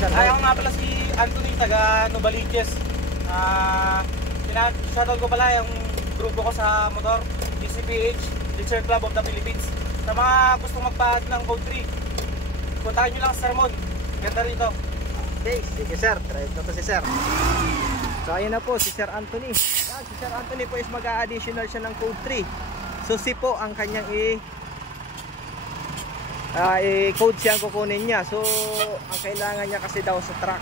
shout Ay, out. ako nga pala si Anthony, taga Novaliches. Shoutout ko pala yung grupo ko sa motor, DCPH, Teacher Club of the Philippines. Sa mga gustong magpaad ng Code 3, puntahan nyo lang sa Sermon. Ganda rito. Okay, sige sir, try ito to si sir. So ayun na po si Sir Anthony. Yan, si Sir Anthony po is mag-a-additional siya ng Code 3. So si po ang kanyang i-code siya ang kukunin niya. So ang kailangan niya kasi daw sa truck,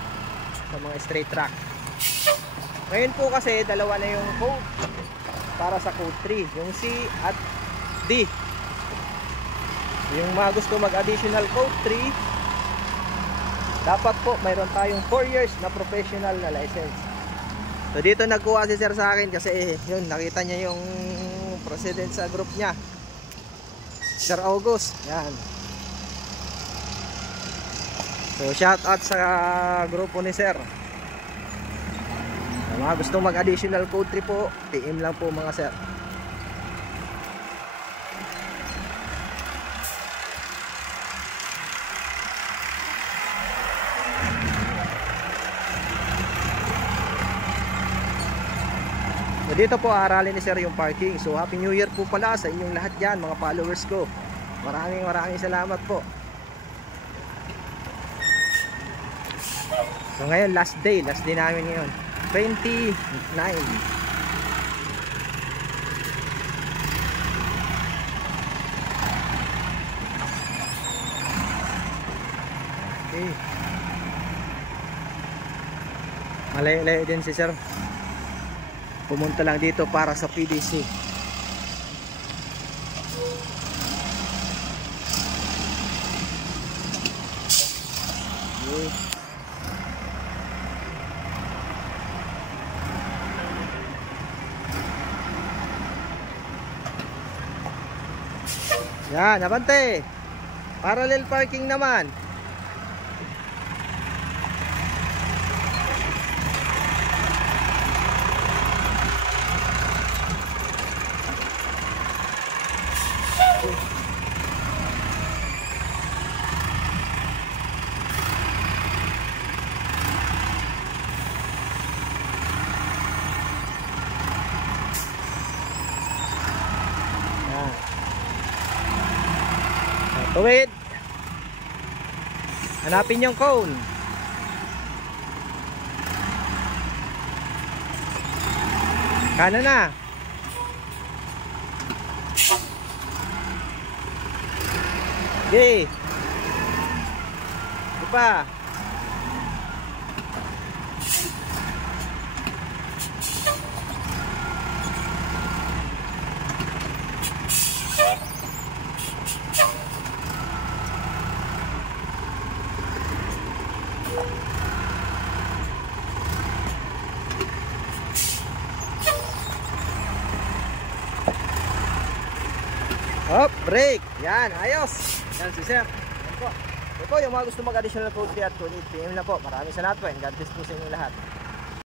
sa mga straight truck. Ngayon po kasi dalawa na yung code para sa Code 3, yung C at D. Yung mga gusto mag-additional Code 3, dapat po mayroon tayong 4 years na professional na license. So dito nagkuha si sir sa akin kasi yun, nakita niya yung president sa group niya, Sir August. Yan. So shout out sa grupo ni sir. Sa mga gustong mag additional Code 3 po, PM lang po mga sir. So dito po aaralin ni sir yung parking. So happy new year po pala sa inyong lahat dyan mga followers ko. Maraming salamat po. So ngayon last day namin ngayon, 29. Okay. Malayo-layo din si sir. Pumunta lang dito para sa PDC. Okay. Yan, abante. Parallel parking naman. Tuwid. Hanapin yung cone. Kanan na. Okay. Di pa. Hop, break. Yan, ayos. Yan si sir. Yan po. Ito po yung mga gusto mag-additional Code 3 at Code 8. PM na po. Maraming salamat po and God bless po sa inyo lahat.